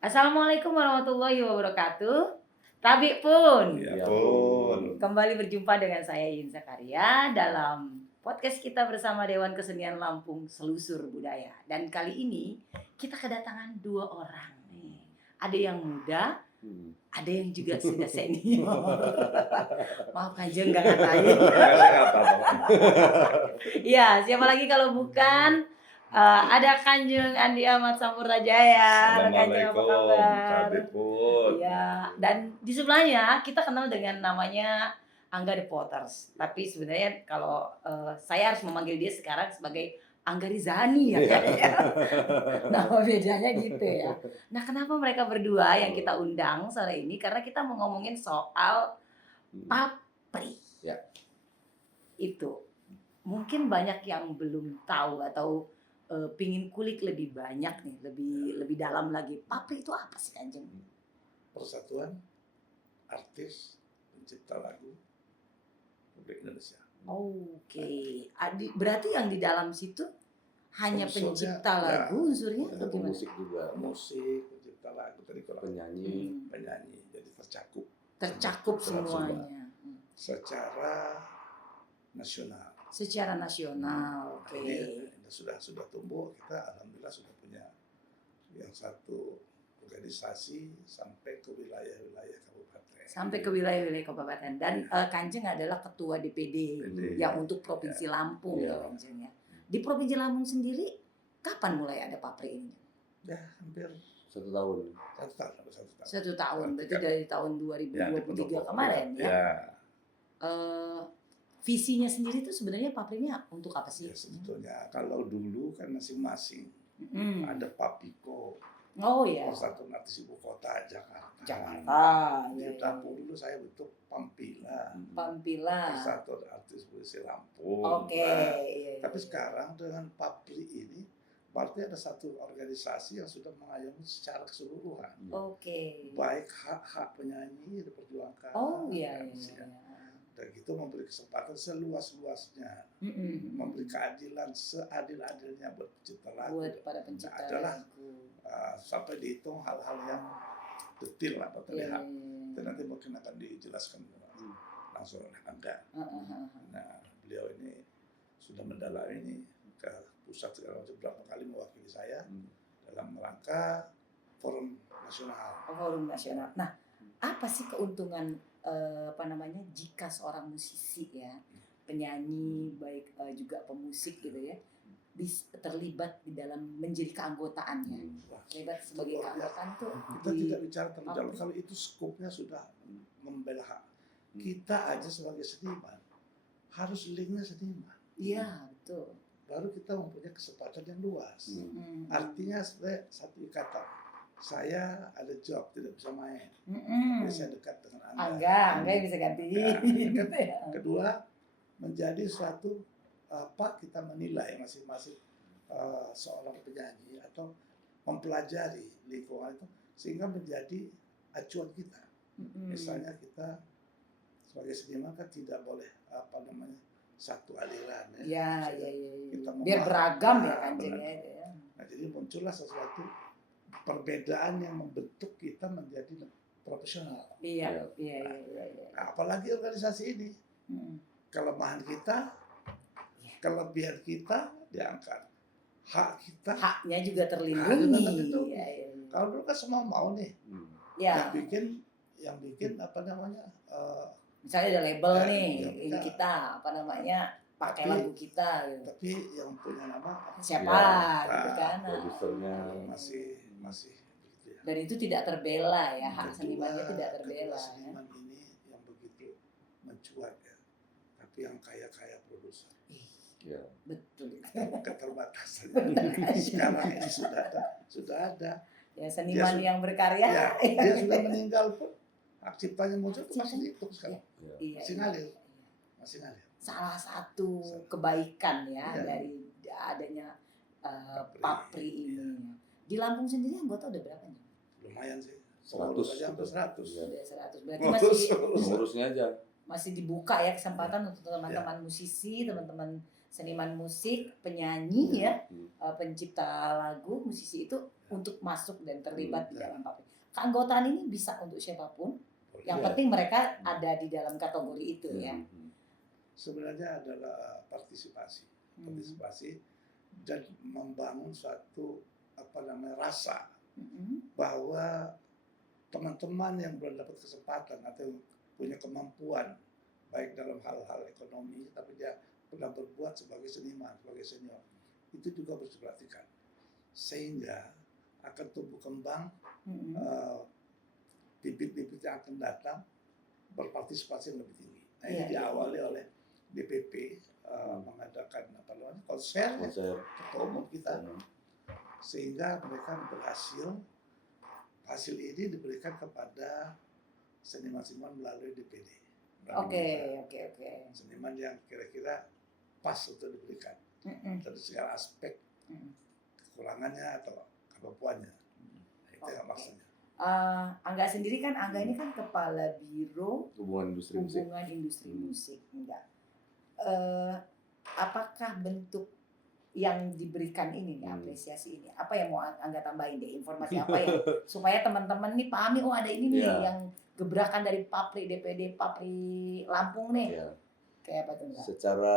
Assalamualaikum warahmatullahi wabarakatuh. Tabi pun Ya pun. kembali berjumpa dengan saya Yin Zakaria dalam podcast kita bersama Dewan Kesenian Lampung Selusur Budaya. Dan kali ini kita kedatangan 2 orang nih. Ada yang muda, ada yang juga sudah senior. Maaf Kanjeng nggak ngatain. Iya, siapa lagi kalau bukan ada Kanjeng Andi Ahmad Sampurnajaya. Kanjeng apa kabar? Tabi pun. Iya, dan di sebelahnya kita kenal dengan namanya Angga The Potters. Tapi sebenarnya kalau saya harus memanggil dia sekarang sebagai Angga Rizani ya kan ya. Nama bedanya gitu ya. Nah, kenapa mereka berdua yang kita undang sore ini? Karena kita mau ngomongin soal papri. Ya. Itu. Mungkin banyak yang belum tahu atau pingin kulik lebih banyak nih, lebih dalam lagi. Papri itu apa sih Kanjeng? Persatuan Artis Pencipta Lagu Republik Indonesia. Oke. Berarti yang di dalam situ hanya Unsurnya, pencipta lagu unsurnya atau gimana? Musik juga, Musik, pencipta lagu, tadi kalau penyanyi. penyanyi, jadi tercakup Tercakup Semua. semuanya. secara nasional. Secara nasional. Oke. Ini sudah tumbuh, kita alhamdulillah sudah punya yang satu organisasi sampai ke wilayah-wilayah kabupaten. Sampai ke wilayah-wilayah kabupaten dan Kanjeng adalah ketua DPD yang untuk Provinsi Lampung ya Kanjeng ya. Di Provinsi Lampung sendiri kapan mulai ada papri ini? Ya hampir 1 tahun. 1 tahun. 1 tahun, berarti dari tahun 2023 kemarin ya. Visinya sendiri tuh sebenarnya paprinya untuk apa sih? Ya sebetulnya kalau dulu kan masing-masing ada Papiko. Oh ya. Persatuan Artis Ibu Kota Jakarta. Ya. Di Lampung dulu saya bentuk Pampila. Persatuan Artis Puisi Lampung. Oke. Ya. Tapi sekarang dengan Papri ini berarti ada satu organisasi yang sudah mengayomi secara keseluruhan. Oke. Baik hak-hak penyanyi diperjuangkan. Oh iya. Dan gitu memberi kesempatan seluas-luasnya, memberi keadilan seadil-adilnya buat pencipta lagu. Buat para pencipta lagu. Sampai dihitung hal-hal yang detail lah, terlihat. Itu nanti mungkin akan dijelaskan langsung oleh Angga. Nah, beliau ini sudah mendalami ini ke pusat segala macam, berapa kali mewakili saya dalam rangka forum nasional. Forum nasional. Nah, apa sih keuntungan jika seorang musisi ya, penyanyi baik juga pemusik gitu ya, terlibat di dalam menjadi keanggotaannya. Terlibat sebagai keanggotaan tuh. Kita tidak bicara terlalu jauh kalau itu skopnya sudah membela hak. Kita aja sebagai seniman harus linknya seniman. Iya, betul. Baru kita mempunyai kesempatan yang luas. Artinya sebenarnya satu ikatan. Saya ada job tidak bisa main, tapi saya dekat dengan Angga yang bisa ganti. Kedua, menjadi suatu kita menilai masing-masing seorang penyanyi atau mempelajari lingkungan itu sehingga menjadi acuan kita. Misalnya kita sebagai seniman kan tidak boleh satu aliran ya. Kita biar beragam ya Kanjeng ya. Nah, jadi muncullah sesuatu perbedaan yang membentuk kita menjadi profesional. Iya. Nah, apalagi organisasi ini, kelemahan kita, kelebihan kita diangkat, haknya juga terlindungi. Kalau dulu kan semua mau nih, yang bikin misalnya ada label nih, ini kita pakai lagu kita. Gitu. Tapi yang punya nama siapa? Gitu kan? Produsernya masih begitu ya. Dan itu tidak terbela ya, hak senimannya tidak terbela. Seniman ini yang begitu mencuat ya, tapi yang kaya produser. Iya. Betul. Keterbatasan. Sekarang ini sudah ada. Ya seniman yang berkarya. Ya, dia sudah meninggal pun hak ciptanya muncul itu masih dihitung sekarang. Masih ngalir. Salah satu kebaikan ya dari adanya papri ini. Di Lampung sendiri anggota udah berapa nih? Lumayan sih. 100. Hampir 100. Sudah 100. Berarti masih ngurusnya aja. Masih dibuka ya kesempatan untuk teman-teman musisi, teman-teman seniman musik, penyanyi ya, Hmm. pencipta lagu, musisi itu untuk masuk dan terlibat di Hmm. dalam Papri. Keanggotaan ini bisa untuk siapapun. Yang Iya. penting mereka ada di dalam kategori itu ya. Hmm. Sebenarnya adalah partisipasi dan membangun suatu rasa bahwa teman-teman yang belum dapat kesempatan atau punya kemampuan baik dalam hal-hal ekonomi, tapi dia pernah berbuat sebagai seniman, sebagai senior, itu juga harus diperhatikan sehingga akan tumbuh kembang bibit-bibit yang akan datang berpartisipasi yang lebih tinggi. Nah, ini diawali oleh DPP mengadakan konser ketua umum kita, sehingga mereka berhasil. Hasil ini diberikan kepada seniman-seniman melalui DPD. Oke. Seniman yang kira-kira pas untuk diberikan dari segala aspek kekurangannya atau kemampuannya. Itu yang maksudnya. Angga sendiri kan, Angga ini kan kepala biro Hubungan industri musik. Enggak. Apakah bentuk yang diberikan ini nih, apresiasi ini, apa yang mau Angga tambahin deh, informasi apa yang supaya teman-teman nih pahami, oh ada ini nih yang gebrakan dari Papri, DPD Papri Lampung nih. Kayak apa tuh Enggak? Secara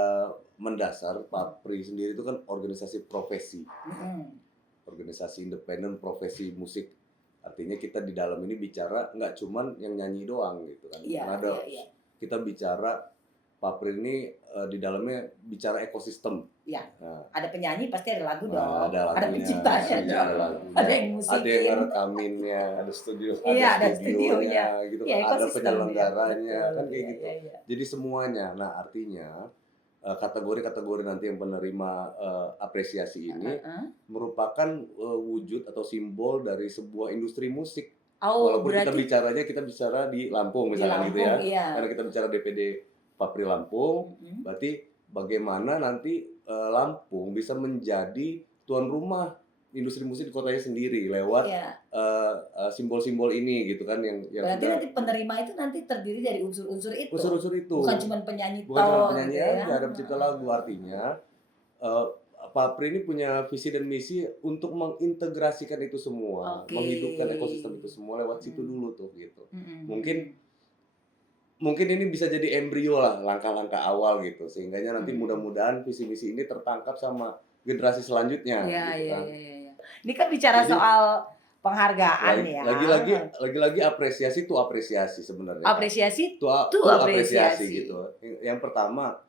mendasar Papri sendiri itu kan organisasi profesi, organisasi independen profesi musik. Artinya kita di dalam ini bicara nggak cuman yang nyanyi doang gitu kan. Kita bicara Papri ini di dalamnya bicara ekosistem. Iya. Nah, ada penyanyi pasti ada lagu dong. Ada penciptanya dong. Ada yang musikin. Ada yang ngerekaminnya, ada studio, ada studionya gitu. Ya, ada penyelenggaranya ya. kan kayak gitu. Jadi semuanya. Nah, artinya kategori-kategori nanti yang penerima apresiasi ini merupakan wujud atau simbol dari sebuah industri musik. Walaupun kita bicara di Lampung misalnya gitu ya. Iya. Karena kita bicara DPD Papri Lampung, berarti bagaimana nanti Lampung bisa menjadi tuan rumah industri musik di kotanya sendiri lewat simbol-simbol ini gitu kan yang berarti nanti penerima itu nanti terdiri dari unsur-unsur itu. Bukan cuma penyanyi aja, ada pencipta lagu. Artinya Papri ini punya visi dan misi untuk mengintegrasikan itu semua, menghidupkan ekosistem itu semua lewat situ dulu tuh gitu. Mungkin ini bisa jadi embrio lah, langkah-langkah awal gitu, sehingga nanti mudah-mudahan visi misi ini tertangkap sama generasi selanjutnya. Ini kan bicara soal penghargaan ya. Lagi-lagi apresiasi itu apresiasi sebenarnya. Apresiasi itu apresiasi gitu. Yang pertama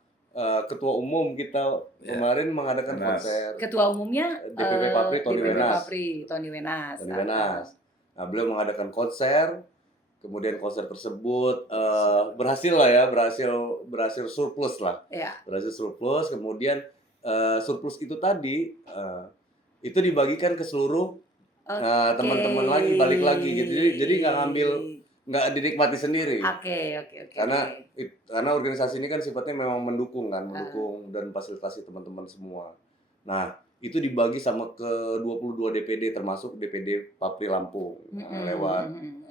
ketua umum kita kemarin mengadakan konser. Ketua umumnya DPP Papri Tony Wenas. Nah, beliau mengadakan konser. Kemudian konser tersebut berhasil surplus lah. Berhasil surplus. Kemudian surplus itu tadi itu dibagikan ke seluruh teman-teman lagi, balik lagi gitu. Jadi nggak dinikmati sendiri. Karena organisasi ini kan sifatnya memang mendukung dan fasilitasi teman-teman semua. Nah, itu dibagi sama ke 22 DPD termasuk DPD Papri Lampung.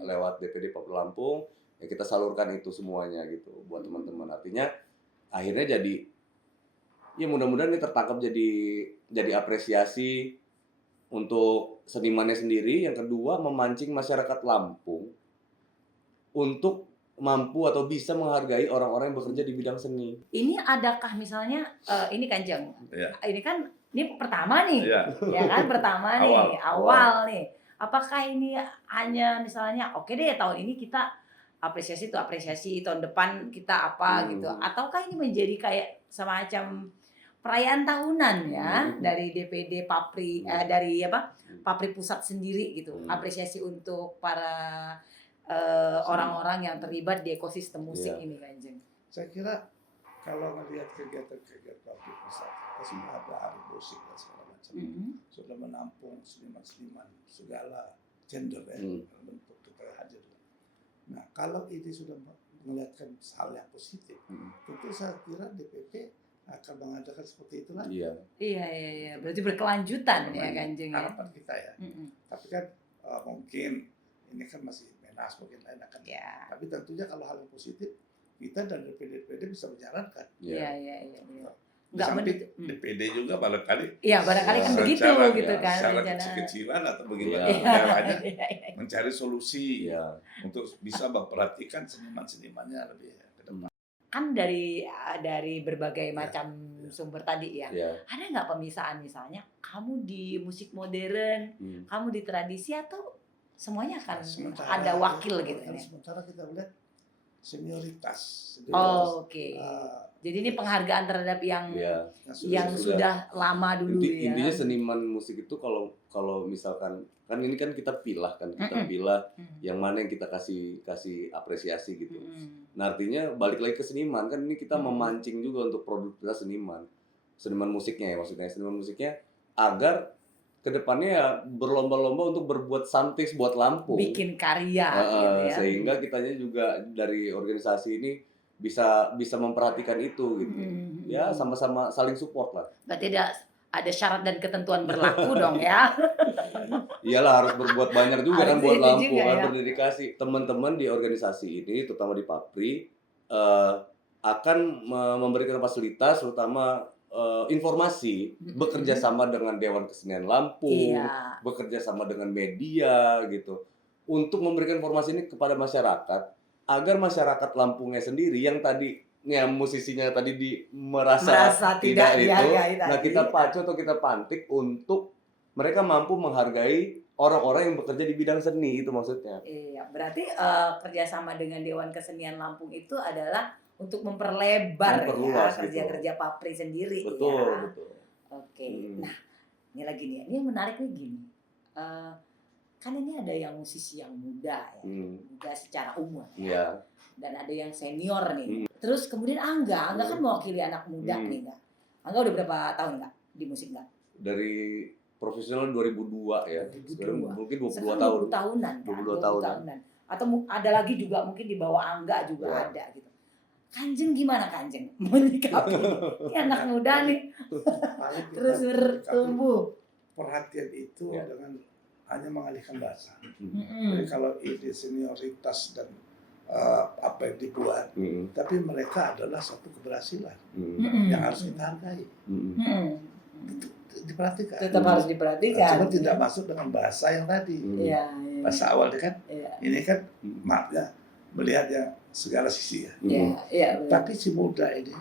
Lewat DPD Papri Lampung ya kita salurkan itu semuanya gitu buat teman-teman. Artinya akhirnya jadi ya mudah-mudahan ini tertangkap jadi apresiasi untuk senimannya sendiri. Yang kedua, memancing masyarakat Lampung untuk mampu atau bisa menghargai orang-orang yang bekerja di bidang seni. Ini adakah misalnya ini Kanjeng, ini pertama nih, ya kan pertama nih, awal nih. Apakah ini hanya misalnya oke deh tahun ini kita apresiasi tahun depan kita apa gitu, ataukah ini menjadi kayak semacam perayaan tahunan ya dari DPD Papri dari Papri Pusat sendiri gitu, apresiasi untuk para orang-orang yang terlibat di ekosistem musik ini Kanjeng. Saya kira kalau melihat kegiatan Papri Pusat, pasti ada hari musik dan segala macam, sudah menampung seniman-seniman segala gender ya, bentuk kita hadir. Nah, kalau ini sudah melihatkan hal yang positif, tentu saya kira DPP akan mengadakan seperti itu lagi. Iya. Berarti berkelanjutan ya Kanjeng ya. Harapan kita ya. Tapi kan mungkin ini kan masih menas, mungkin lain akan. Tapi tentunya kalau hal yang positif, kita dan DPD bisa menjalankan. Iya. Di nggak samping begitu. DPD juga barangkali Iya, barangkali kan Ya, begitu secara, gitu kan secara rencana. kecil-kecilan atau bagaimana Iya. daerahnya Iya, iya. mencari solusi Iya. untuk bisa memperhatikan seniman-senimannya lebih ke depan. Kan dari berbagai Ya, macam ya. sumber tadi ya. Iya. Ada nggak pemisahan misalnya kamu di musik modern, kamu di tradisi atau semuanya akan ada wakil gitu ya? Sementara kita lihat senioritas. Oh, oke. Ah, Jadi ini penghargaan terhadap yang Iya. yang sudah lama dulu ya. Intinya seniman musik itu kalau misalkan kan ini kan kita pilah Mm-mm. pilah yang mana yang kita kasih apresiasi gitu. Mm-mm. Nah, artinya balik lagi ke seniman kan ini kita Mm-mm. memancing juga untuk produktivitas seniman musiknya ya, maksudnya seniman musiknya agar kedepannya ya berlomba-lomba untuk berbuat something buat Lampung. Bikin karya gitu ya. Sehingga kitanya juga dari organisasi ini bisa memperhatikan itu gitu. Ya sama-sama saling support lah. Berarti ada syarat dan ketentuan berlaku dong ya. Iyalah harus berbuat banyak juga kan Harus buat itu Lampung juga kan ya. berdedikasi. Teman-teman di organisasi ini terutama di Papri akan memberikan fasilitas terutama informasi bekerja sama dengan Dewan Kesenian Lampung, Iya. bekerja sama dengan media gitu untuk memberikan informasi ini kepada masyarakat agar masyarakat Lampungnya sendiri yang tadi musisinya tadi merasa tidak itu, dihargai nah tadi. kita pacu atau kita pantik untuk mereka mampu menghargai orang-orang yang bekerja di bidang seni itu maksudnya. Iya, berarti kerjasama dengan Dewan Kesenian Lampung itu adalah untuk memperlebar ya Memperluas kerja-kerja Papri sendiri Betul, ya. betul. Oke. Nah, ini lagi nih. Ini yang menarik nih gini. Kan ini ada yang musisi yang muda ya, muda secara umur ya. Iya. Dan ada yang senior nih. Terus kemudian Angga kan mewakili anak muda nih enggak. Angga udah berapa tahun enggak di musik enggak? Dari profesional 2002 ya. 2002. Sekarang mungkin 22 Sekarang tahun. 20 tahunan kan? 22 tahunan. Atau ada lagi juga mungkin di bawah Angga juga Ya. ada gitu. Kanjeng gimana Kanjeng menyikapi ini anak muda nih paling kita terus bertumbuh. perhatian itu Ya. dengan hanya mengalihkan bahasa. Mm-mm. Jadi kalau ide senioritas dan apa yang dibuat, tapi mereka adalah satu keberhasilan Mm-mm. yang harus kita hargai. Mm-mm. Itu diperhatikan. Tetap harus diperhatikan. Cuma tidak masuk dengan bahasa yang tadi. Iya, Bahasa awalnya kan, iya. ini kan maaf ya, melihat yang segala sisi ya. Iya, iya. benar. Tapi si muda ini,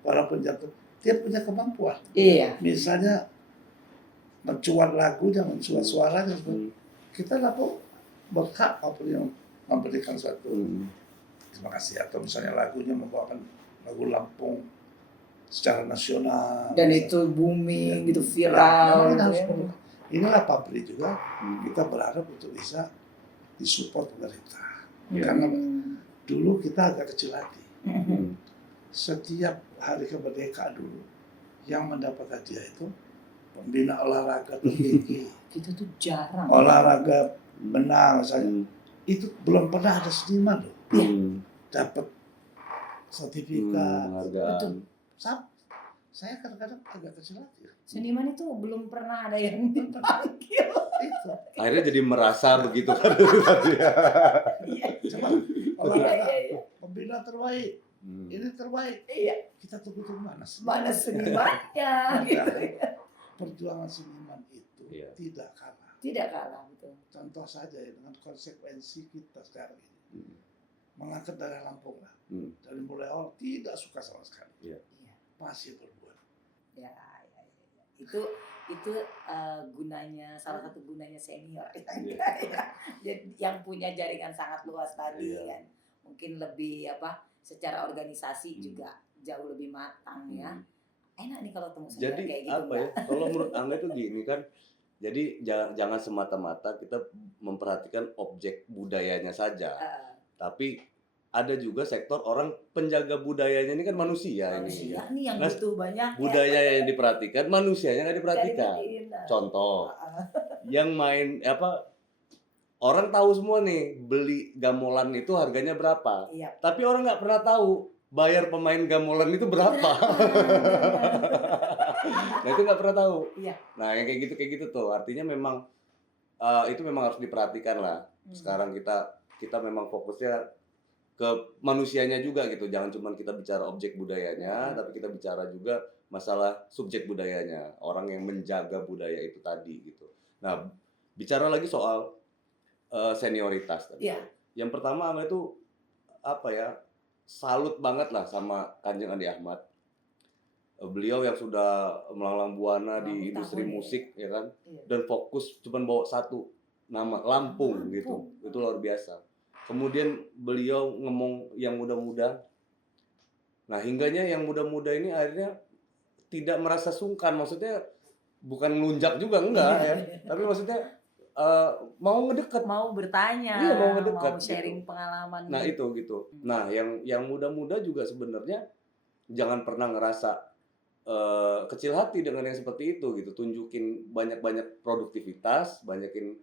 para penjatuh, dia punya kemampuan. Iya. Misalnya mencuat lagunya, mencuat suaranya, kita laku berhak yang memberikan suatu terima kasih, atau misalnya lagunya membawakan lagu Lampung secara nasional Dan itu booming gitu Nah, viral gitu ya. inilah Papri juga kita berharap untuk bisa disupport pemerintah. Ya. Karena dulu kita agak kecil hati. Mm-mm. Setiap hari kemerdekaan dulu yang mendapat hadiah itu pembina olahraga tertinggi, Itu tuh jarang. olahraga menang misalnya. Itu belum pernah ada seniman loh dapat sertifikat. Penghargaan. Saya kadang-kadang agak kecil hati. Seniman itu belum pernah ada yang dipanggil. Itu. Akhirnya jadi merasa begitu kan. Iya. Coba Iya, olahraga iya, iya. pembina terbaik, ini terbaik. Iya. Kita tunggu mana sih? Mana senimannya? Perjuangan seniman itu Iya. tidak kalah. Tidak kalah betul. Contoh saja ya, dengan konsekuensi kita sekarang ini. Mengangkat dari Lampung lah. Dari mulai awal tidak suka sama sekali. Iya. Masih berbuat. Ya, ya, ya. Itu gunanya, salah satu gunanya senior Iya. ya. Yang punya jaringan sangat luas tadi Iya. kan, mungkin lebih secara organisasi juga jauh lebih matang ya. Enak nih kalau temu senior Jadi kayak gitu. apa ya? Kalau menurut Angga itu gini kan. Jadi jangan semata-mata kita memperhatikan objek budayanya saja. Tapi ada juga sektor orang penjaga budayanya ini kan manusia ini. Manusia nih yang Nah, butuh banyak budaya yang diperhatikan, manusianya nggak diperhatikan. Contoh, yang main orang tahu semua nih beli gamelan itu harganya berapa. Iya. Tapi orang nggak pernah tahu bayar pemain gamelan itu berapa. Nah itu nggak pernah tahu. Iya. Nah yang kayak gitu tuh artinya memang itu memang harus diperhatikan lah. Sekarang kita memang fokusnya ke manusianya juga gitu. Jangan cuma kita bicara objek budayanya, tapi kita bicara juga masalah subjek budayanya, orang yang menjaga budaya itu tadi gitu. Nah, bicara lagi soal senioritas tadi. Iya. Yang pertama Angga itu apa ya, salut banget lah sama Kanjeng Andi Ahmad. Beliau yang sudah melanglang buana di industri tahun ya. musik ya kan, Iya. dan fokus cuman bawa satu nama Lampung gitu. Itu luar biasa. Kemudian beliau ngomong yang muda-muda. Nah, hingganya yang muda-muda ini akhirnya tidak merasa sungkan, maksudnya bukan ngelunjak juga enggak ya, tapi maksudnya mau ngedeket, Mau bertanya, iya mau ngedekat, mau sharing pengalaman. Nah itu gitu. Nah yang muda-muda juga sebenarnya jangan pernah ngerasa kecil hati dengan yang seperti itu gitu. Tunjukin banyak-banyak produktivitas, banyakin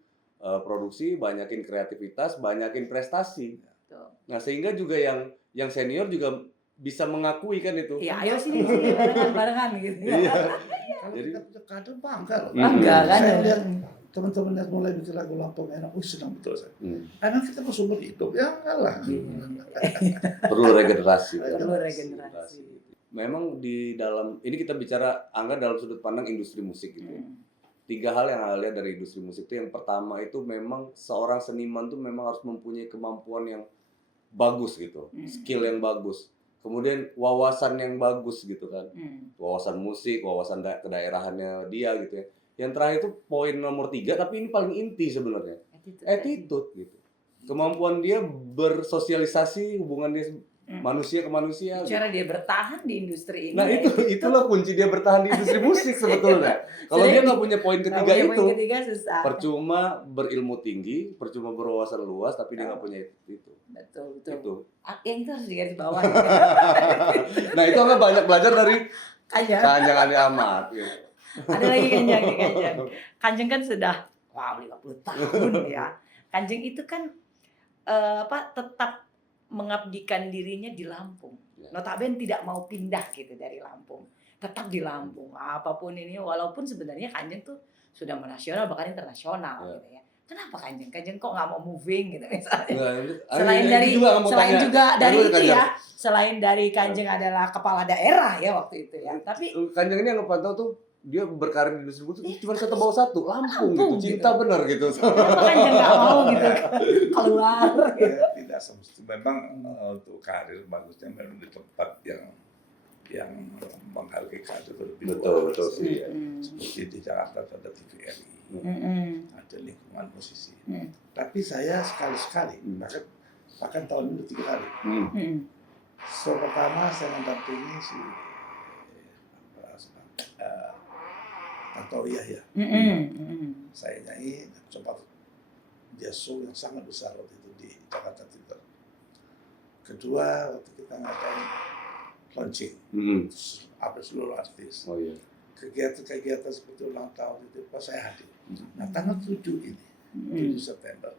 produksi, banyakin kreativitas, banyakin prestasi. Tuh. Nah sehingga juga yang senior juga bisa mengakui kan itu. Ya, ayo sini barengan gitu. Iya. Kalau Jadi- kita punya kader bangga loh. Bangga kan? Saya lihat teman-teman yang mulai bikin lagu Lampung enak, senang betul saya. Karena kita mau sumber hidup, ya enggak lah. Perlu regenerasi. Perlu regenerasi. Memang di dalam ini kita bicara Angga dalam sudut pandang industri musik gitu. Hmm. 3 hal yang Angga lihat dari industri musik itu, yang pertama itu memang seorang seniman tuh memang harus mempunyai kemampuan yang bagus gitu, skill yang bagus. Kemudian wawasan yang bagus gitu kan. Wawasan musik, wawasan kedaerahannya dia gitu ya. Yang terakhir itu poin nomor 3, tapi ini paling inti sebenarnya. Attitude gitu. Kemampuan dia bersosialisasi, hubungan dia manusia ke manusia. Cara dia bertahan di industri ini. Nah itulah kunci dia bertahan di industri musik sebetulnya. Kalau dia nggak punya poin ketiga itu, Poin ketiga susah. percuma berilmu tinggi, percuma berwawasan luas, tapi dia nggak punya itu. Betul. Itu. Yang itu harus digaris bawah. Nah itu Angga banyak belajar dari Kanjeng. Kanjeng Andi Ahmad. Gitu. Ada lagi Kanjeng nih Kanjeng. Kanjeng kan sudah 50 tahun ya. Kanjeng itu kan tetap mengabdikan dirinya di Lampung. Ya. Notabene tidak mau pindah gitu dari Lampung. Tetap di Lampung. Apapun ini, walaupun sebenarnya Kanjeng tuh sudah menasional bahkan internasional Ya. gitu ya. Kenapa Kanjeng? Kanjeng kok nggak mau moving gitu misalnya? Nah, Selain ini dari juga mau selain tanya. juga dari Dulu itu Kanjeng. ya, selain dari Kanjeng adalah kepala daerah ya waktu itu ya. Tapi Kanjeng ini yang pantau tuh dia berkarir di industri musik cuma satu bawa satu, Lampung Lampung gitu, cinta gitu. benar gitu. kenapa Kanjeng nggak mau gitu keluar gitu? Tidak semestinya. Memang untuk karir bagusnya memang di tempat yang menghargai kader lebih Betul luas. sih. Seperti di Jakarta ada TVRI, ada lingkungan musisi. Hmm. Tapi saya sekali-sekali, bahkan tahun ini 3 kali. So pertama saya mendampingi si Tantowi Yahya. Saya nyanyi dan coba dia show yang sangat besar waktu itu di Jakarta Theater. Kedua waktu kita ngadain launching, apa seluruh artis. Oh iya. Kegiatan-kegiatan seperti ulang tahun itu pas saya hadir. Nah tanggal 7 ini, 7 September,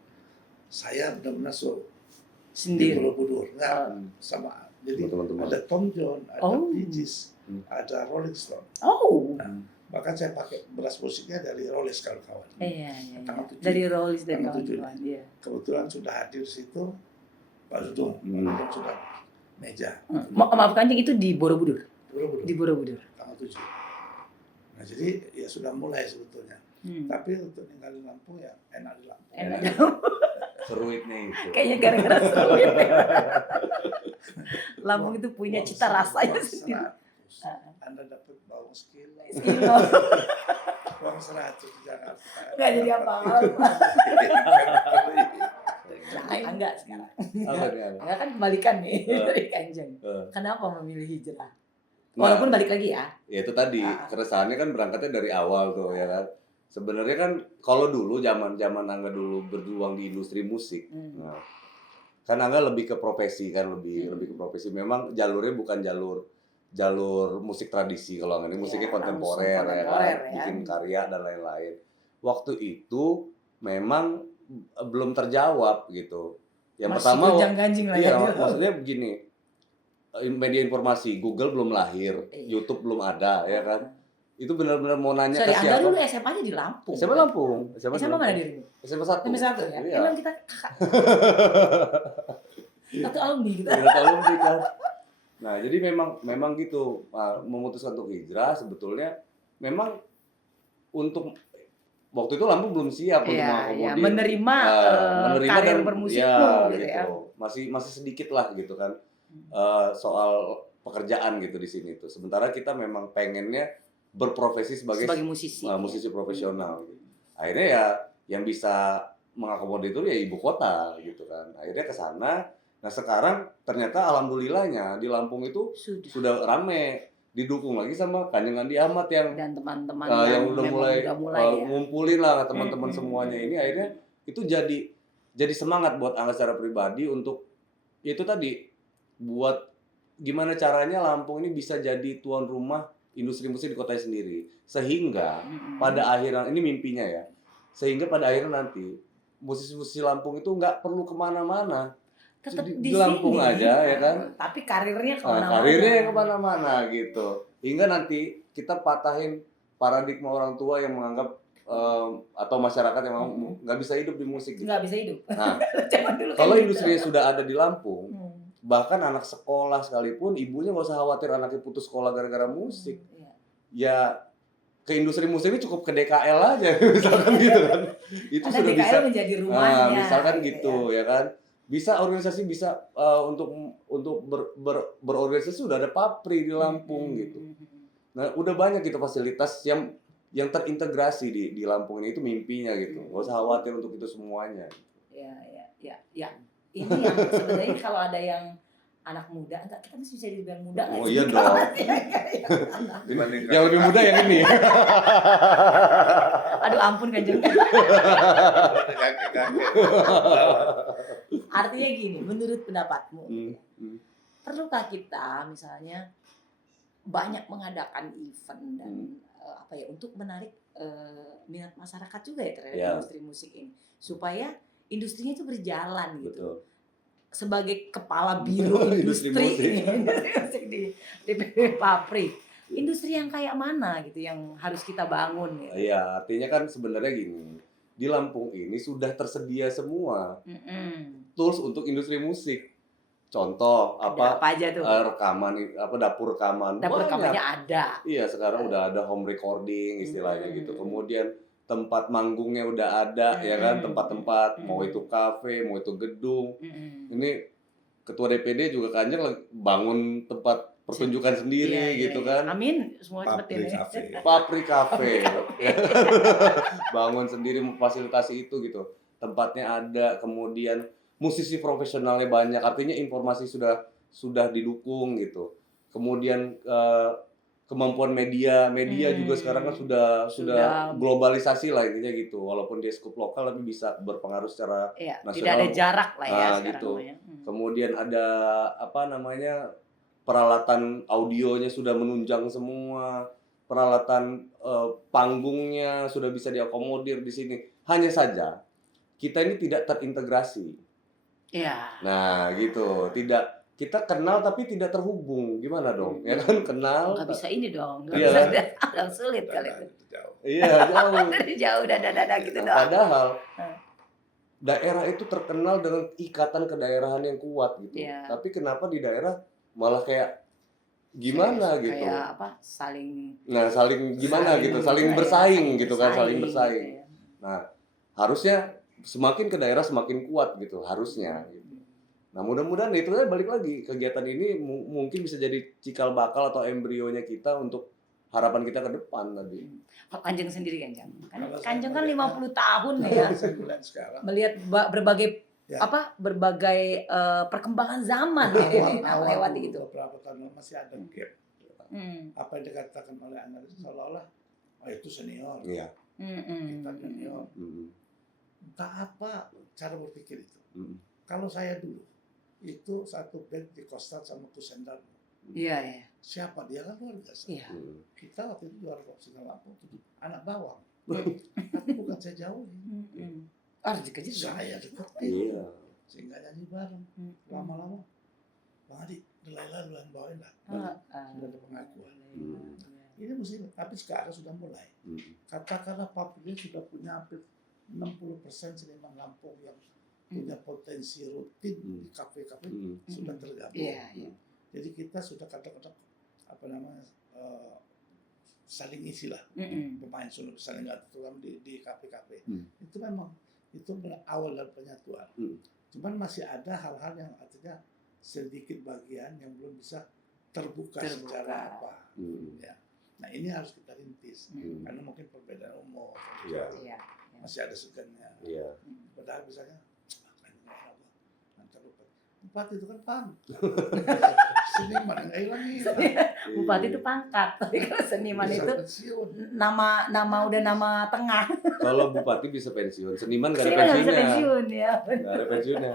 saya benar-benar show di Sendiri. Borobudur, nggak sama. Jadi Teman-teman. ada Tom John, ada Oh. Bee Gees, ada Rolling Stone. Oh. Bahkan saya pakai beras musiknya dari Rolling kawan-kawan. Iya. Tanggal 7. Dari Rolls dari Tanggal 7. kawan-kawan. Iya. Kebetulan sudah hadir di situ Pak Dudung, sudah meja. Maaf Kanjeng itu di Borobudur. Borobudur. Di Borobudur. Tanggal 7. Nah jadi ya sudah mulai sebetulnya. Tapi untuk ninggalin Lampung ya enak di Lampung. Enak. Seruitnya itu. Kayaknya gara-gara seru ini. Lampung itu punya Uang cita rasanya 100. sendiri. Anda dapat bawang skill, Kilo. uang 100 di Jakarta. Nggak jadi apa-apa. Enggak sekarang. Apa nih, apa? Enggak kan kebalikan nih dari Kanjeng. Kenapa memilih hijrah? Walaupun balik lagi ya. Ya itu tadi, keresahannya kan berangkatnya dari awal tuh ya kan. Sebenarnya kan kalau dulu zaman Angga dulu berjuang di industri musik. Nah, kan Angga lebih ke profesi kan, lebih ke profesi. Memang jalurnya bukan jalur musik tradisi, kalau Angga ini musiknya kontemporer ya kan, bikin karya dan lain-lain. Waktu itu memang belum terjawab gitu. Yang Masih pertama gonjang-ganjing lah iya, ya. maksudnya begini, media informasi, Google belum lahir, YouTube belum ada, ya kan? Itu benar-benar mau nanya Sorry, ke Anda siapa? dulu SMA-nya di Lampung. SMA Lampung. SMA mana dirimu? SMA 1. SMA 1 ya? Iya. Emang kita kakak. Satu alumni kita. Satu alumni kan. Nah, jadi memang gitu, memutuskan untuk hijrah sebetulnya memang untuk waktu itu Lampung belum siap untuk Iya, ya mengakomodir, menerima menerima karir dan bermusikmu ya gitu ya. gitu, masih sedikit lah gitu kan, soal pekerjaan gitu di sini tuh. Sementara kita memang pengennya berprofesi sebagai Sebagai musisi. musisi Ya. profesional gitu. Akhirnya ya yang bisa mengakomodir itu ya ibu kota gitu kan. Akhirnya ke sana. Nah, sekarang ternyata alhamdulillahnya di Lampung itu sudah rame, didukung lagi sama Kanjeng Andi Ahmad yang Dan teman-teman yang yang udah memang mulai, udah mulai ya. ngumpulin lah teman-teman semuanya ini, akhirnya itu jadi semangat buat Angga secara pribadi untuk itu tadi, buat gimana caranya Lampung ini bisa jadi tuan rumah industri musik di kotanya sendiri. Sehingga pada akhirnya, ini mimpinya ya, sehingga pada akhirnya nanti musisi-musisi Lampung itu nggak perlu kemana-mana, Tetap di Lampung sini. aja ya kan. Tapi karirnya Nah, kemana-mana. karirnya kemana-mana gitu. Hingga nanti kita patahin paradigma orang tua yang menganggap atau masyarakat yang nggak bisa hidup di musik gitu. Nggak bisa hidup. Nah, Zaman dulu kan kalau gitu. industrinya sudah ada di Lampung, bahkan anak sekolah sekalipun ibunya nggak usah khawatir anaknya putus sekolah gara-gara musik. Ya ke industri musik ini cukup ke DKL aja misalkan gitu kan. Itu Karena sudah DKL bisa menjadi rumahnya. misalkan gitu ya kan. Bisa organisasi bisa untuk berorganisasi sudah ada Papri di Lampung gitu. Nah, udah banyak gitu fasilitas yang terintegrasi di Lampung ini, itu mimpinya gitu. Nggak usah khawatir untuk itu semuanya. Ya. Ini yang sebenarnya kalau ada yang anak muda, enggak, kita masih bisa dibilang muda nggak Oh sih? iya dong. Yang lebih muda yang ini. Aduh ampun Kanjeng. Artinya gini, menurut pendapatmu, perlukah kita misalnya banyak mengadakan event dan untuk menarik minat masyarakat juga ya terhadap industri musik ini, supaya industrinya itu berjalan gitu. Betul. Sebagai kepala biro industri musik di PP Papri, industri yang kayak mana gitu yang harus kita bangun gitu. Iya, artinya kan sebenarnya gini, di Lampung ini sudah tersedia semua tools untuk industri musik. Contoh apa aja tuh? Rekaman, dapur rekaman. Dapur rekamannya ada. Iya, sekarang udah ada home recording istilahnya gitu. Kemudian tempat manggungnya udah ada ya kan, tempat-tempat, mau itu kafe, mau itu gedung. Ini ketua DPD juga Kanjeng bangun tempat pertunjukan sendiri gitu kan. Amin, semua seperti ini. Papri Cafe. Bangun sendiri memfasilitasi itu gitu. Tempatnya ada, kemudian musisi profesionalnya banyak, artinya informasi sudah didukung gitu. Kemudian kemampuan media juga sekarang kan sudah globalisasi lah intinya gitu. Walaupun dia skup lokal tapi bisa berpengaruh secara nasional. Tidak ada jarak lah ya sekarang. Gitu. Kemudian ada peralatan audionya sudah menunjang semua, peralatan panggungnya sudah bisa diakomodir di sini. Hanya saja kita ini tidak terintegrasi. Iya. Nah, gitu. Kita kenal tapi tidak terhubung. Gimana dong? Ya kan kenal. Nggak bisa ini dong. Nggak Iya. bisa. Agak sulit kali itu. Iya, jauh. Dari jauh dada gitu dong. Padahal daerah itu terkenal dengan ikatan kedaerahan yang kuat gitu. Iya. Tapi kenapa di daerah malah kayak gimana gitu? Kayak apa? Saling Gimana gitu? Saling bersaing gitu kan, saling bersaing. Gitu ya. Nah, harusnya semakin ke daerah semakin kuat gitu, harusnya gitu. Nah, mudah-mudahan itu balik lagi, kegiatan ini mungkin bisa jadi cikal bakal atau embrionya kita untuk harapan kita ke depan tadi. Kanjeng sendiri Kanjeng kan 50 tahun ya. Melihat berbagai berbagai perkembangan zaman melewati itu. Beberapa tahun masih ada gap. Apa yang dikatakan oleh Anda itu seolah-olah itu senior. Iya. Kita junior. Entah apa cara berpikir itu. Kalau saya dulu itu satu band di Kostat sama Kusendal. Iya. Siapa dia kan luar biasa. Iya. Kita waktu itu juara profesional Lampung anak bawang. Tapi bukan saya jauhin. Dikejar. Saya deketin. Iya. Sehingga nyanyi bareng. Lama-lama Bang Adi, nilai lu yang bawain lah. Sudah ada pengakuan. Ini mesti, tapi sekarang sudah mulai. Katakanlah Papua sudah punya hampir 60% seniman Lampung yang punya potensi rutin di kafe-kafe sudah tergabung. Iya. Jadi kita sudah kadang-kadang apa namanya saling isi lah, pemain sudah saling ngatur di kafe-kafe. Itu memang itu awal dari penyatuan. Cuman masih ada hal-hal yang artinya sedikit bagian yang belum bisa terbuka. Secara apa. Ya. Nah ini harus kita rintis karena mungkin perbedaan umur, masih ada segannya. Padahal misalnya Bupati itu kan seniman yang hilang. Bupati itu pangkat, tapi kalau seniman itu nama tengah. Kalau bupati bisa pensiun, seniman nggak ada Seniman nggak bisa pensiunnya. pensiun ya. Nggak ada pensiunnya.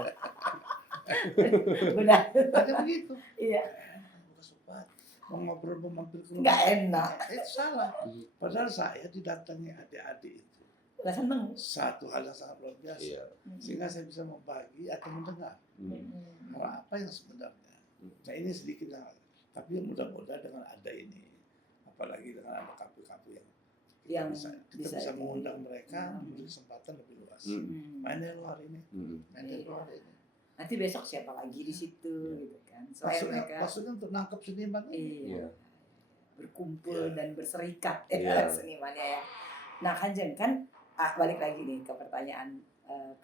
Benar. Ada begitu. Iya. Mau ngobrol mampir ke rumah. Nggak enak. Itu salah. Padahal saya didatangi adik-adik itu. Nggak seneng. Satu hal yang sangat luar biasa. Iya. Sehingga saya bisa membagi atau mendengar hal apa yang sebenarnya. Nah ini sedikit yang, tapi mudah-mudahan dengan ada ini, apalagi dengan ada kafe-kafe yang kita bisa mengundang mereka, memberi kesempatan lebih luas. Main dari luar ini, main dari luar ini. Nanti besok siapa lagi di situ, gitu kan? Selain mereka. Maksudnya untuk nangkep seniman. Iya. Berkumpul dan berserikat ya senimannya ya. Nah Kanjeng kan balik lagi nih ke pertanyaan,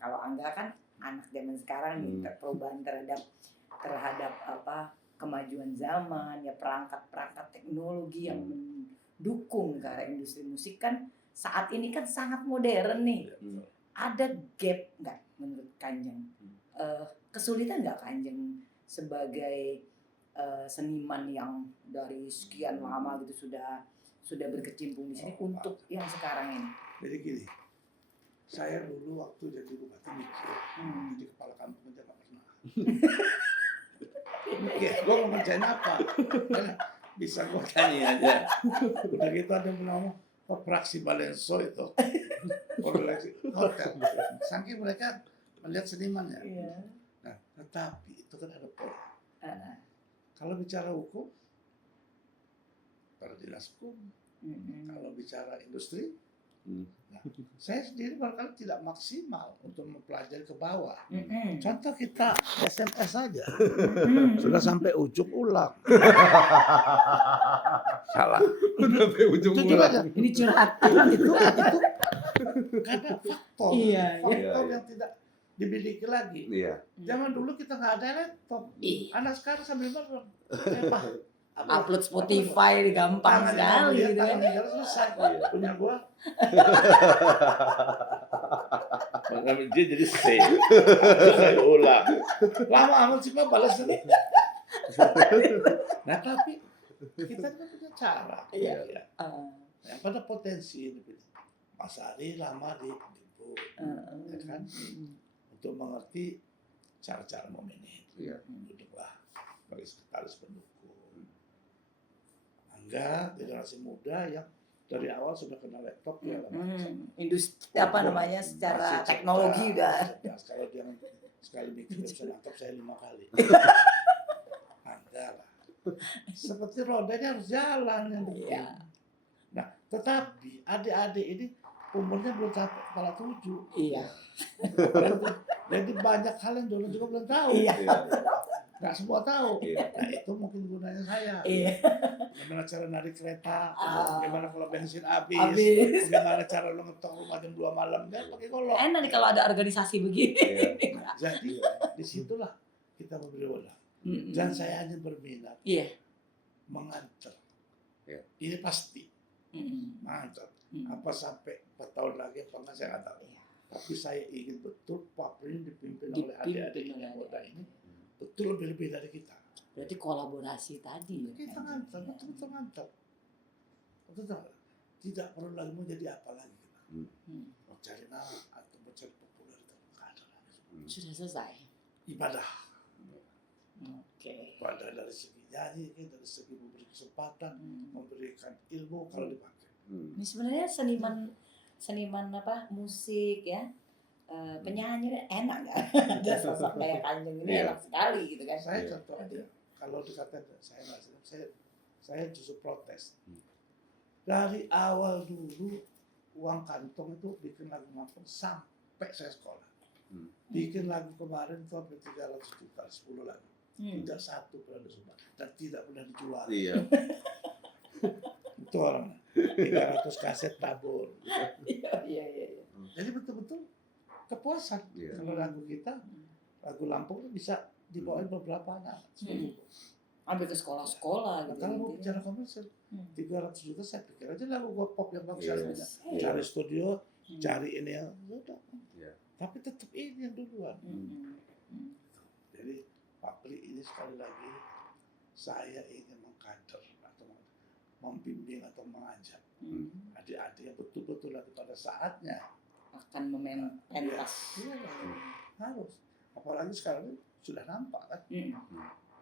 kalau Angga kan anak zaman sekarang nih, perubahan terhadap apa kemajuan zaman ya, perangkat teknologi yang mendukung ke arah industri musik kan saat ini kan sangat modern nih. Ada gap nggak menurut Kanjeng? Kesulitan nggak Kanjeng sebagai seniman yang dari sekian lama gitu sudah berkecimpung di sini untuk yang sekarang ini? Jadi gini, saya dulu waktu jadi bupati mikir, jadi kepala kampung aja nggak pernah. Mikir, gue mau ngerjain apa? Bisa gue tanya aja. Udah gitu ada yang ngomong, praksi Balenso itu. Hotel. Saking mereka melihat senimannya. Nah, tetapi itu kan ada pola. Kalau bicara hukum, pada dinas hukum. Kalau bicara industri, nah, saya sendiri barangkali tidak maksimal untuk mempelajari ke bawah. Contoh kita SMS saja, sudah sampai ujung ulang. Salah. Udah sampai ujung ulang. Ini curhat. itu karena faktor yang tidak dimiliki lagi. Zaman dulu kita nggak ada laptop. Anak sekarang sambil upload Spotify gampang sekali gitu kan. Selesai. Punya gua. Makanya dia jadi save. Saya ulang. Lama amat sih Pak balasnya. Nah tapi kita kan punya cara. Yang pada potensi ini. Mas Ari lama di Ibu, ya kan? Untuk mengerti cara-cara memanage. Duduklah bagi sekretaris pendukung. Angga generasi muda yang dari awal sudah kenal laptop ya, industri apa namanya secara teknologi udah. Kalau dia sekali bikin bisa nangkap saya 5 kali. Angga lah. Seperti rodanya harus jalan yang begini. Nah, tetapi adik-adik ini umurnya belum sampai kepala 7. Jadi banyak hal yang dulu juga belum tahu. Nggak semua tahu. Nah itu mungkin gunanya saya. Gimana cara narik kereta, gimana kalau bensin habis, gimana cara lo ngetok rumah jam 2 malam, kan pakai golok. Enak nih kalau ada organisasi begini. Jadi disitulah kita memberi wadah. Dan saya hanya berminat mengantar. Ini pasti mengantar. Apa sampai 4 tahun lagi apa enggak saya nggak tahu. Tapi saya ingin betul Papri dipimpin oleh adik-adik yang muda ini. Betul lebih dari kita. Berarti kolaborasi tadi. Kita ngantar, betul ngantar. Tidak perlu lagi mau jadi apa lagi. Mau cari nama atau mau cari popularitas, nggak ada lagi. Sudah selesai. Ibadah. Oke. Ibadah dari segi nyanyi, dari segi memberi kesempatan, memberikan ilmu kalau dipakai. Ini sebenarnya seniman apa musik ya. Penyanyi enak nggak? Ada sosok kayak Kanjeng ini enak sekali gitu kan. Saya contoh aja, kalau dikatakan saya nggak senang, saya justru protes. Dari awal dulu uang kantong itu bikin lagu maupun sampai saya sekolah. Bikin lagu kemarin itu hampir 300 juta, 10 lagu. Tidak satu pernah disumbang dan tidak pernah dijual. Iya. Itu orang 300 kaset tabur. Iya. Jadi betul-betul kepuasan. Iya. Kalau lagu kita, lagu Lampung itu bisa dibawain beberapa anak. Ambil ke sekolah-sekolah Nah, gitu. kalau mau intinya. bicara komersil, 300 juta saya pikir aja lagu pop yang bagus Yes. aja. Iya. Cari studio, cari ini yang udah. Iya. Tapi tetap ini yang duluan. Jadi Pak Pri ini sekali lagi saya ingin mengkader atau membimbing atau mengajak adik-adik yang betul-betul nanti pada saatnya Akan memain pentas. Iya, harus. Apalagi sekarang ini sudah nampak kan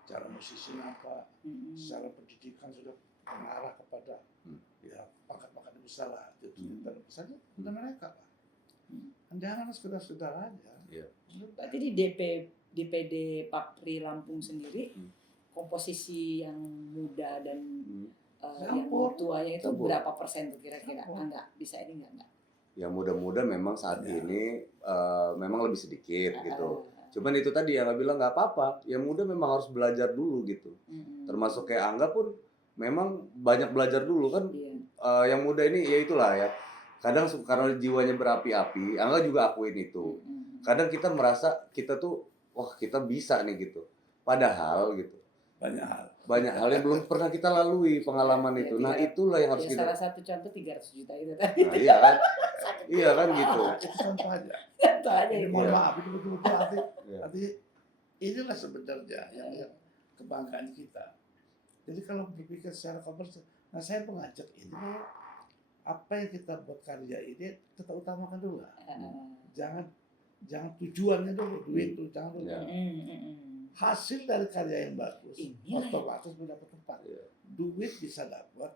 cara musisi nampak, secara pendidikan sudah mengarah kepada ya pangkat-pangkat besar lah. Itu saja sudah mereka lah. Jangan sekedar aja. Iya. Berarti di DPD Papri Lampung sendiri komposisi yang muda dan yang Campur. tuanya itu Campur. berapa persen tuh kira-kira? Campur. Enggak bisa ini enggak. Yang muda-muda memang saat Iya. ini memang lebih sedikit gitu. Cuman itu tadi yang bilang nggak apa-apa. Yang muda memang harus belajar dulu gitu. Termasuk kayak Angga pun memang banyak belajar dulu kan. Iya. Yang muda ini ya itulah ya. Kadang karena jiwanya berapi-api, Angga juga akuin itu. Kadang kita merasa kita tuh wah kita bisa nih gitu. Padahal gitu. Banyak hal yang belum pernah kita lalui pengalaman itu. Nah, itulah yang harus Ya, kita. salah satu contoh 300 juta itu tadi. Nah, iya kan? Iya kan gitu. Itu contoh aja. Contoh aja Ini itu. mohon maaf, ini betul-betul Iya. arti inilah sebenarnya yang kebanggaan kita. Jadi kalau berpikir secara komersial, nah saya mengajak ini bahwa apa yang kita buat karya ini kita utamakan dulu lah. Jangan tujuannya dulu, duit itu jangan dulu. Ya. Hasil dari karya yang bagus, Inilah. otomatis mendapat tempat. Iya. Duit bisa dapat,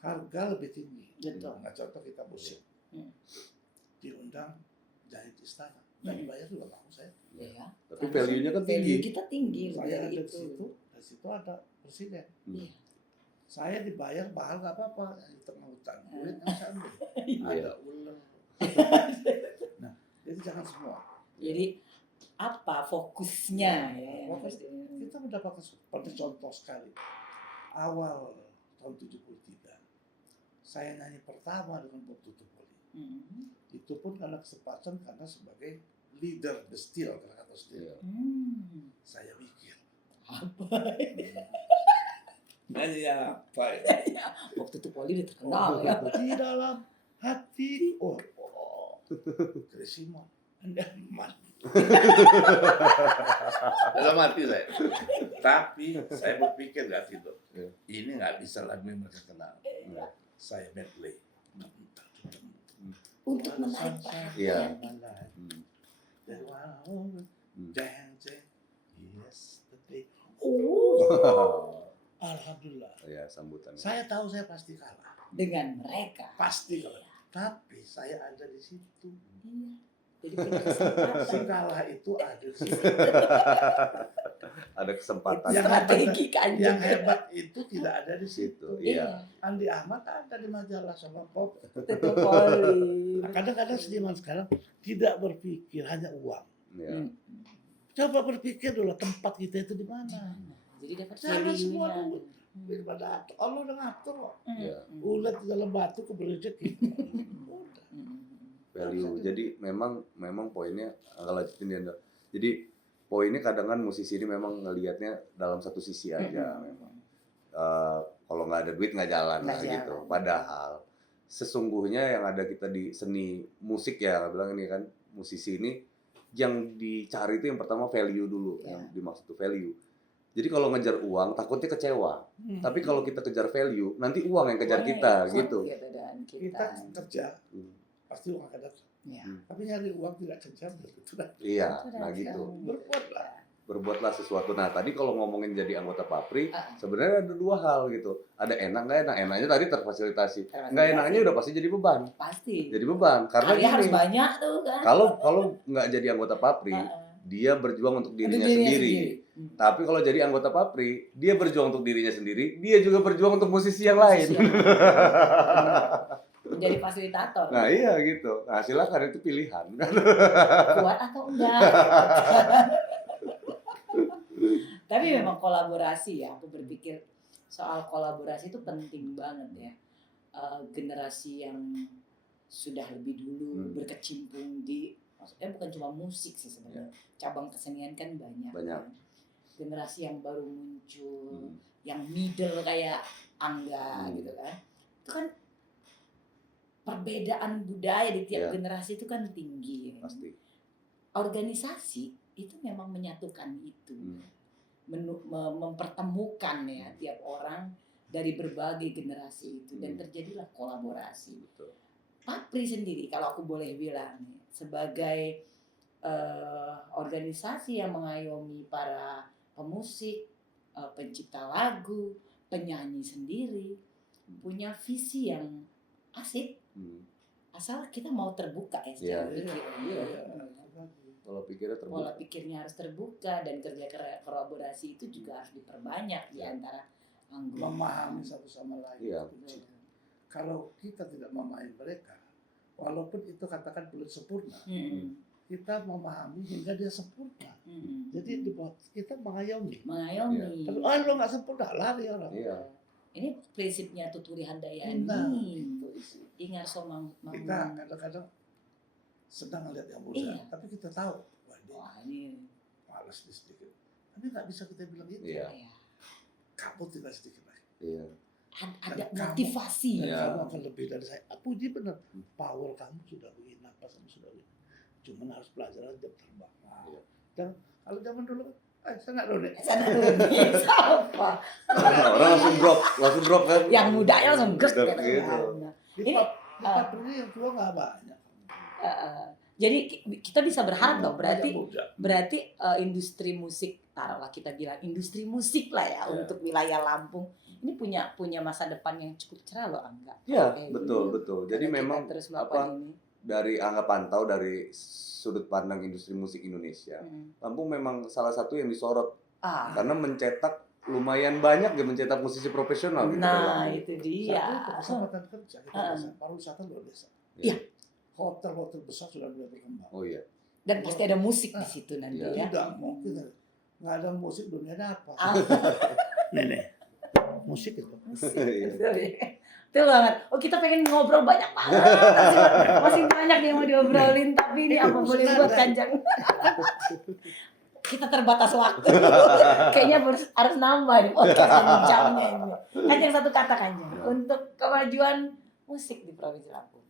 harga lebih tinggi. Betul. Nah, contoh kita musik, diundang jahit istana, dan dibayar juga bagus saya. Iya. Tapi value-nya kan tinggi. Value kita tinggi Saya dari ada di itu. situ ada presiden. Iya. Saya dibayar mahal nggak apa-apa di tengah hutan. Duit yang saya ambil. Iya. Ada ular. Nah, jadi jangan semua. Jadi apa fokusnya ya yang Fokus. harus Kita mendapatkan seperti contoh sekali. Awal tahun 73, saya nyanyi pertama dengan Bob Tutupoli. Itu pun karena kesempatan karena sebagai leader The Steel, kata Steel. Iya. Saya mikir. Apa? Nyanyi apa ya? Waktu itu Poli udah terkenal ya. Di dalam hati. Oh. Krisimo. Anda mati. Dalam hati saya. Tapi saya berpikir gak gitu. Iya. Ini nggak bisa lagu yang mereka kenal. Iya. Saya medley. Untuk menarik Iya. Yesterday. Oh, Alhamdulillah. Ya sambutan. Saya tahu saya pasti kalah. dengan mereka. Pasti kalah. Tapi saya ada di situ. Iya. Jadi punya kesempatan. Si kalah itu ada di situ. Ada kesempatan. Yang Strategi Yang kanjeng. hebat itu tidak ada di situ. Situ. Iya. Andi Ahmad ada di majalah sama Pop. Itu Poli. Nah, kadang-kadang seniman sekarang tidak berpikir hanya uang. Iya. Coba berpikir dulu tempat kita itu di mana. Jadi dapat Jangan semua value-nya. dulu. Daripada Allah udah ngatur kok. Iya. Ulat di dalam batu keberrezeki. Udah. Value. Jadi memang poinnya Angga lanjutin dia. Jadi poinnya kadang kan musisi ini memang ngelihatnya dalam satu sisi aja memang. Kalau nggak ada duit nggak jalan lah Nggak gitu. jalan. Padahal sesungguhnya yang ada kita di seni musik ya, Angga bilang ini kan musisi ini yang dicari itu yang pertama value dulu, Ya. yang dimaksud itu value. Jadi kalau ngejar uang takutnya kecewa. Tapi kalau kita kejar value, nanti uang yang kejar kita gitu. Dan Kita kerja Hmm. pasti uang akan datang. Ya. Tapi nyari uang tidak kerja begitu dah. Iya, Itu nah dah, gitu. Berbuatlah. Berbuatlah sesuatu. Nah tadi kalau ngomongin jadi anggota Papri, Ah. sebenarnya ada dua hal gitu. Ada enak nggak enak. Enaknya tadi terfasilitasi. Terfasilitasi. Nggak enaknya udah pasti jadi beban. Pasti. Jadi beban. Karena Karya harus gini, banyak tuh kan. kalau nggak jadi anggota Papri, dia berjuang untuk dirinya Untuk sendiri. Tapi kalau jadi anggota Papri, dia berjuang untuk dirinya sendiri, dia juga berjuang untuk musisi yang lain. Menjadi fasilitator. Nah iya gitu. Nah silakan itu pilihan. Kuat atau enggak. Tapi Tapi memang kolaborasi ya, aku berpikir soal kolaborasi itu penting banget ya. Generasi yang sudah lebih dulu berkecimpung di, maksudnya bukan cuma musik sih sebenarnya, cabang kesenian kan banyak. Kan? Generasi yang baru muncul, yang middle kayak Angga gitu kan, itu kan perbedaan budaya di tiap generasi itu kan tinggi. Pasti. Organisasi itu memang menyatukan itu, mempertemukan ya tiap orang dari berbagai generasi itu, dan terjadilah kolaborasi. Betul. Papri sendiri kalau aku boleh bilang sebagai organisasi yang mengayomi para pemusik, pencipta lagu, penyanyi sendiri, punya visi yang asik. Asal kita mau terbuka ya secara Pola pikirnya terbuka. Pola pikirnya harus terbuka, dan kerja kolaborasi itu juga harus diperbanyak di antara anggota. Memahami satu sama lain. Iya. Kalau kita tidak memahami mereka, walaupun itu katakan belum sempurna, kita memahami hingga dia sempurna. Jadi kita mengayomi. Mengayomi. Kalau lo nggak sempurna, lari orang. Iya. Ini prinsipnya Tuturi Handayani. Ingat somang. Kita kadang-kadang sedang melihat yang muda, tapi kita tahu, wah ini malas sedikit. Tapi nggak bisa kita bilang itu. Iya. Kamu tidak sedikit lagi. Iya. Ada motivasi. Kamu akan lebih dari saya. Puji benar. Power kamu sudah begini, napas kamu sudah begini. Cuma harus belajar jam terbang. Nah, dan kalau zaman dulu, saya nggak dulu deh. Siapa? Orang langsung drop kan. Yang mudanya langsung ges. Ini yang tua nggak banyak. Jadi kita bisa berharap dong, berarti industri musik, taruhlah kita bilang industri musik lah ya, untuk wilayah Lampung ini punya masa depan yang cukup cerah loh, Angga. Iya, betul. Jadi memang terus ini. Dari Angga pantau dari sudut pandang industri musik Indonesia, Lampung memang salah satu yang disorot karena mencetak lumayan banyak ya, mencetak musisi profesional. Nah, itu dia. Kesempatan kerja kita pariwisata luar biasa. Iya. Hotel-hotel besar sudah mulai berkembang. Oh iya. Dan pasti ada musik di situ nanti ya. Tidak mungkin nggak ada musik, dunia apa? Nenek, musik itu. Betul banget. Oh, kita pengen ngobrol banyak banget. Masih banyak yang mau diobrolin, tapi ini apa boleh buat Kanjeng? Kita terbatas waktu. Kayaknya harus nambah nih podcast ini jamnya ini. Kanjeng, satu kata Kanjeng untuk kemajuan musik di Provinsi Lampung.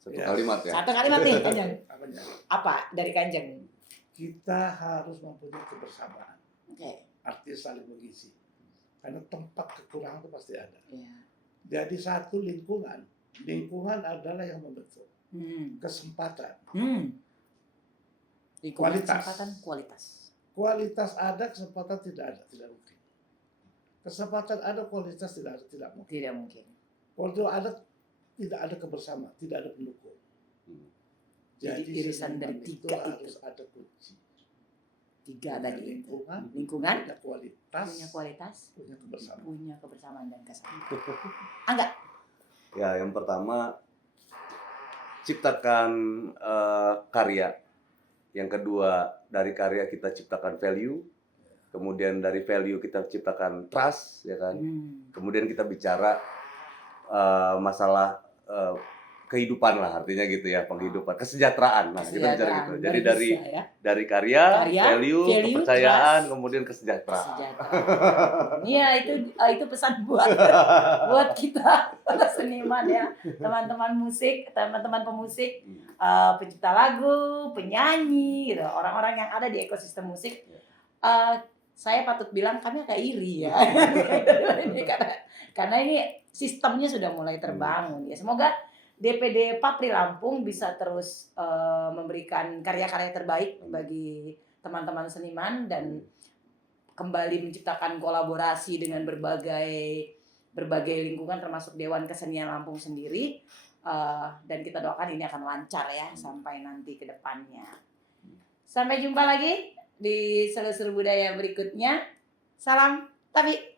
Satu kalimat ya. Satu kalimat nih Kanjeng. Apa dari Kanjeng? Kita harus mempunyai kebersamaan. Oke. Artinya saling mengisi. Karena tempat kekurangan itu pasti ada. Iya. Jadi satu lingkungan adalah yang membentuk. Kesempatan. Kualitas. Kualitas ada, kesempatan tidak ada, tidak mungkin. Kesempatan ada, kualitas tidak ada, tidak mungkin. Tidak mungkin. Kalau ada, tidak ada kebersamaan, tidak ada pendukung. Jadi irisan dari tiga itu harus ada kunci. Tiga tadi. Lingkungan, punya kualitas, punya kebersamaan dan kesamaan. Angga. Ya, yang pertama ciptakan karya. Yang kedua, dari karya kita ciptakan value. Kemudian dari value kita ciptakan trust, ya kan. Kemudian kita bicara masalah kehidupan lah, artinya gitu ya, penghidupan, kesejahteraan. Nah, kita bicara gitu. Jadi dari karya, value, kepercayaan, trust, kemudian kesejahteraan. Iya, itu pesan buat kita para seniman ya, teman-teman musik, teman-teman pemusik, pencipta lagu, penyanyi, gitu, orang-orang yang ada di ekosistem musik. Saya patut bilang kami agak iri ya, karena ini sistemnya sudah mulai terbangun ya. Semoga DPD Papri Lampung bisa terus memberikan karya-karya terbaik bagi teman-teman seniman dan kembali menciptakan kolaborasi dengan berbagai lingkungan termasuk Dewan Kesenian Lampung sendiri, dan kita doakan ini akan lancar ya sampai nanti ke depannya. Sampai jumpa lagi di Seru-Seru Budaya berikutnya. Salam Tapi.